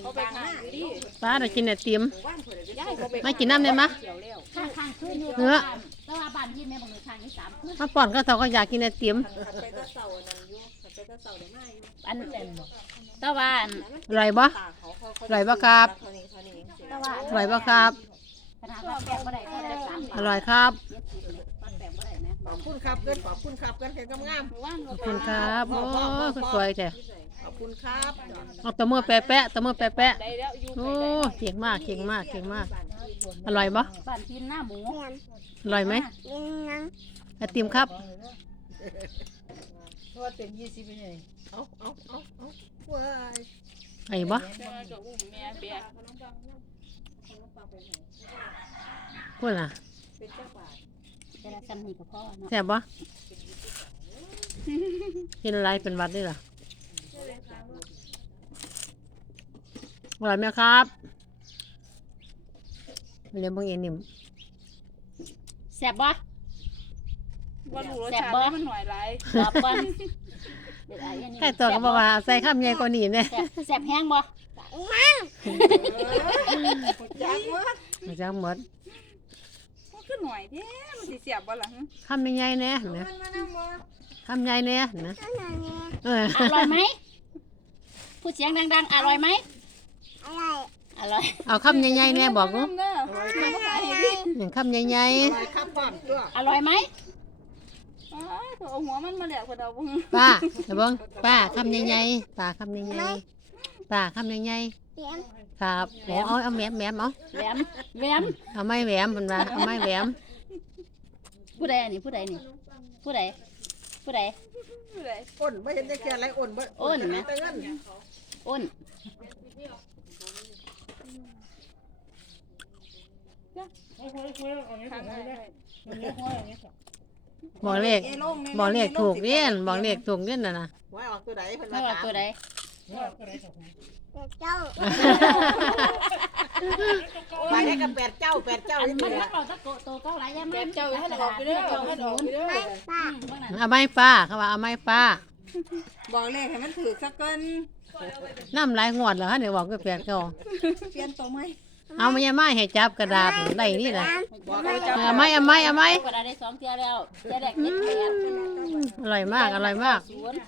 เขาไปข้างอยู่ดิป้าได้กินไอติมย้ายเขาไปไม่กินน้ำได้มะเขียวแล้วข้างข้างขึ้นอยู่เนื้อแต่ว่าบ้านพี่แม่บอกเลยข้างนี้สามขึ้นมาป่อนก็เท่าก็อยากกินไอติมขัดไปตะเสาอันนั้นอยู่ขัดไปตะเสาได้ไหมอยู่อันแต่ว่าอันอร่อยบ่ตาเขาเขาเขาอร่อยปะครับเท่านี้เท่านี้แต่ว่าอร่อยปะครับ ขนาดว่าแปลงบ่ได้ก็จะสามอร่อยครับเจ็ดสิบเลยตอนแปลงบ่ได้ไหมขอบคุณครับเกินขอบคุณครับกันเห็นงามว่างขอบคุณครับโอ้คือสวยจ้ะๆ ขอบคุณครับเอาตะมือแปะแปะตะมือแปะแปะได้แล้วอยู่โอ้เก่งมากเก่งมากเก่งมาก อร่อยบ่บ้านพี่หน้าหมูอร่อยไหมไอติมครับเพราะว่าเต็มยี่สิบเป็นไงเอาเอาเอาเอาว้ายไอ้บ่เจอกับอุ้มแม่เปียกพูดน่ะแต่ละซ้ำนี่ก็พอเนาะแซ่บบ่กินอะไรเป็นหวัดด้วยล่ อร่อยไหมครับเรียนบางเอ็นนิ่มแซ่บบ่ว่ารู้รสชาติได้มันหน่อยไรตอบก่อนเดี๋ยวไอ้อันนี้ใกล้ตัวก็บอกว่าเอาใส่ข้ามใหญ่กว่านี้เนี่ยแซ่บแซ่บแห้งบ่จักวะมันจะหมดก็คือหน่อยแท้มันสิเสียบบ่ล่ะหึข้ามใหญ่ๆเนี่ยนะข้ามใหญ่เนี่ยนะเอออร่อยไหมพูดเสียงดังๆ อร่อยไหม อร่อยเอาข้ามใหญ่ๆเนี่ยบอกลูกเด้ออย่างข้ามใหญ่ไปข้ามป้อมตัวอร่อยไหมอ้าวเอาหัวมันมาแล้วคนเอาบ่หึๆป้าเดี๋ยวเบิ่งป้าข้ามใหญ่ๆป้าข้ามใหญ่ๆป้าข้ามใหญ่ๆครับโอ้เอาเอาแหมมแหมมเอาแหลมแหลมเอาไม้แหวมเพิ่นว่าเอาไม้แหวมผู้ใดอันนี้ผู้ใดนี่ ผู้ใดผู้ใดเลยอ้นไม่เห็นจะแก่อะไรอ้นบ่อ้นไหม แต่เงินอ้น ทางไหนบอกเลขบอกเลขถูกเรียนบอกเลขถูกเรียนน่ะนะไว้ออกตัวไหนเพิ่นไม่มาว่าถามตัวใดไปได้กับแปดเจ้าแปดเจ้าอันนี่มันนี่มันเราจะโกโตเก้าหลายยังแกมันเจ้าให้ออกไปเด้อให้ออกไปเด้อเอาไม้ฟ้าเขาว่าเอาไม้ฟ้าบอกเลขให้มันถือสักเกินน้ำลายงวดเหรอฮะเดี๋ยวบอกก็แปลกเขาเปลี่ยนตัวไหม เอาไม่ใช่ไม้ให้จับกระดาษได้นี่แหละบอกให้เจ้าเอาไม้เอาไม้เอาไม้กระดาษได้สองเทียแล้วจะได้เจ็ดแปดอร่อยมากอร่อยมากศูนย์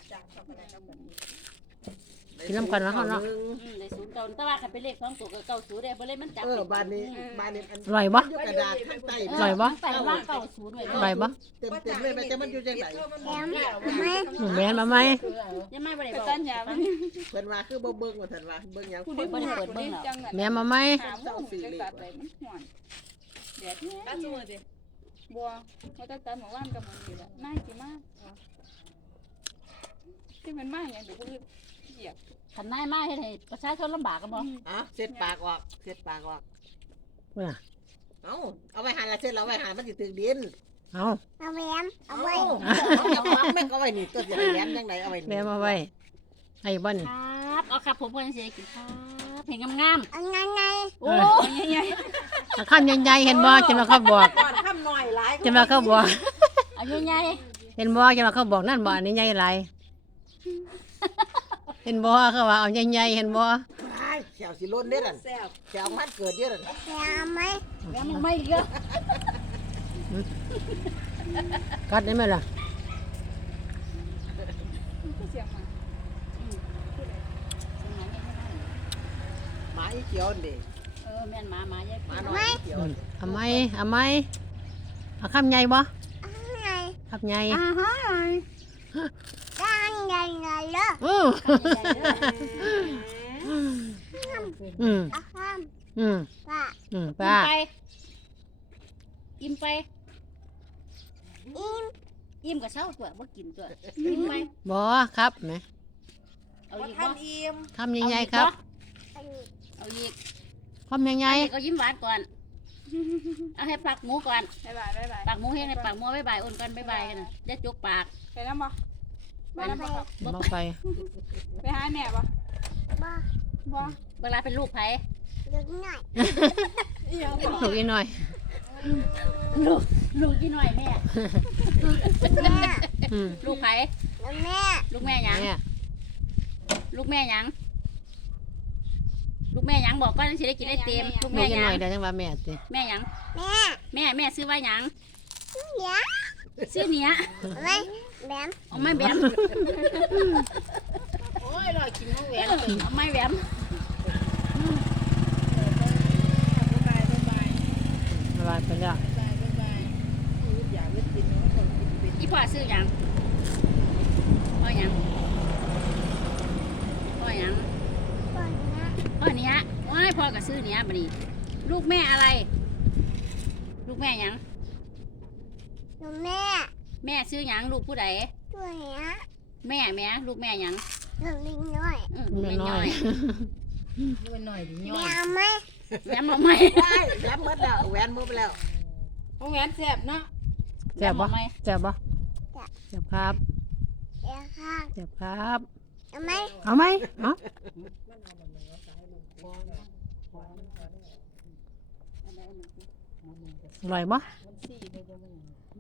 กินน้ำกันนะเขาเนาะอืมได้ศูนย์เก่าแต่ว่าคันเป็นเลขสองตัวก็เก้าศูนย์ได้บ่เลยมันจับเออบ้านนี้บ้านนี้อันอร่อยบ่อยู่กระดาษข้างใต้อร่อยบ่แต่ว่าเก้าศูนย์ไว้อร่อยบ่เต็มเต็มๆเลยมันจะมันอยู่จังไหนหนูแม่นมาไหมยังไม่บ่ได้กระบอกตันหยามันเพิ่นว่าคือบ่เบิ่งว่าท่านว่าเบิ่งหยังผู้ใดบ่ได้เปิดเบิ่งแล้วแม่มาไหมหาหมูจะตัดอะไรมันห่อนแดดแห้งอยู่บัวเขาจะตัดหมู่บ้านกับหมันนี่แหละน่าสิมากที่มันมากอย่างเดี๋ยวผู้อื่นเหยียบ ขันนายมาเฮ็ดให้ประชาชนลำบากกันบ่อะเสร็จปากออกเสร็จปากออกพูดน่ะเอาเอาไว้หันละเสร็จแล้วเอาไว้หันมันสิถึงดินเอาเอาเอาเอาวางแม่งเอาไว้นี่ตัวสิแหลมจังไหนเอาไว้นี่แม่มาไว้ไอ้บ้านครับเอาครับผมเพิ่นสิได้กินครับเพลงงามๆโอ้ใหญ่ข้ามใหญ่ๆเห็นบ่จำเราเขาบอกก่อนคำหน่อยหลายจำเราเขาบอกอายุใหญ่เห็นบ่จำเราเขาบอกนั่นบ่อันนี้ใหญ่ไร เห็นบ่เขาว่าเอาใหญ่ๆเห็นบ่ไอ้แขวสิล้นเด้อนั่นแขวมันเกิดเด้อนั่นแล้วมันไม่เยอะกัดได้ไหมล่ะๆเสียงมาหมาอีเขียวนี่เออแม่นหมาหมาใหญ่หมาน้อยอีเขียวอืมเอาไหมเอาไหมเอาข้ามใหญ่บ่ข้ามใหญ่ อ่าฮะ อืออืมอืมอืมป้าไป อิ่มไปอิ่มกับเช้าตัวบ่กินตัวอิ่มไปบ่ครับไหมเอาอีกบ่ข้ามใหญ่ๆครับเอาอีกข้ามใหญ่เอาอีกเอายิ้มหวานก่อนเอาให้ปากหมูก่อนบ๊ายบายบ๊ายบายปากหมูให้ในปากหมูบ๊ายบายโอนกันบ๊ายบายกันนะอย่าจุกปากไปน้ำบ่ ไปน้ำบ่ครับๆบ่ไปไปหาแม่บ่บ่เวลาเป็นลูกไผลูกอีหน่อยลูกลูกกี่หน่อยแม่อืมลูกไผลูกแม่หยังเนี่ยลูกแม่หยังแม่หยังบอกก็จะได้กินได้เต็มลูกหนูแม่จะหหยัน่องยได้จังว่าแม่ติแม่หยังแม่แม่แม่ซื้อไว้หยังเนี่ยซื้อเนี้ยไม่ แบมเอาไม้แหวมโอ้ยลอยกินห้องแหวเอนอเอาไม้แหวมละลายไปแล้วอีพ่อซื้อหยังพ่อหยังพ่อหยังก่อนนะพ่อเนี้ยว้ายพ่อก็ซื้อเนี้ยบัดนี้ ลูกแม่อะไร ลูกแม่หยัง หนูแม่ แม่ซื้อหยังลูกผู้ใดตัวเนี้ยแม่แม่ลูกแม่หยังหนูลิงน้อยอื้อแม่แม่น้น้ออยยมันหน่อยดิแบย่อยมไหมแหวมเอาไหมได้แหวนหมดแล้วแหวนหมดไปแล้วห้องแหวนแซ่บเนาะแซ่บบ่เอาไหมแซ่บบ่แซ่บครับเดี๋ยวค่ะแซ่บครับ เอาไหมเอาไหมเอาอร่อยบ่สี่ไปจัง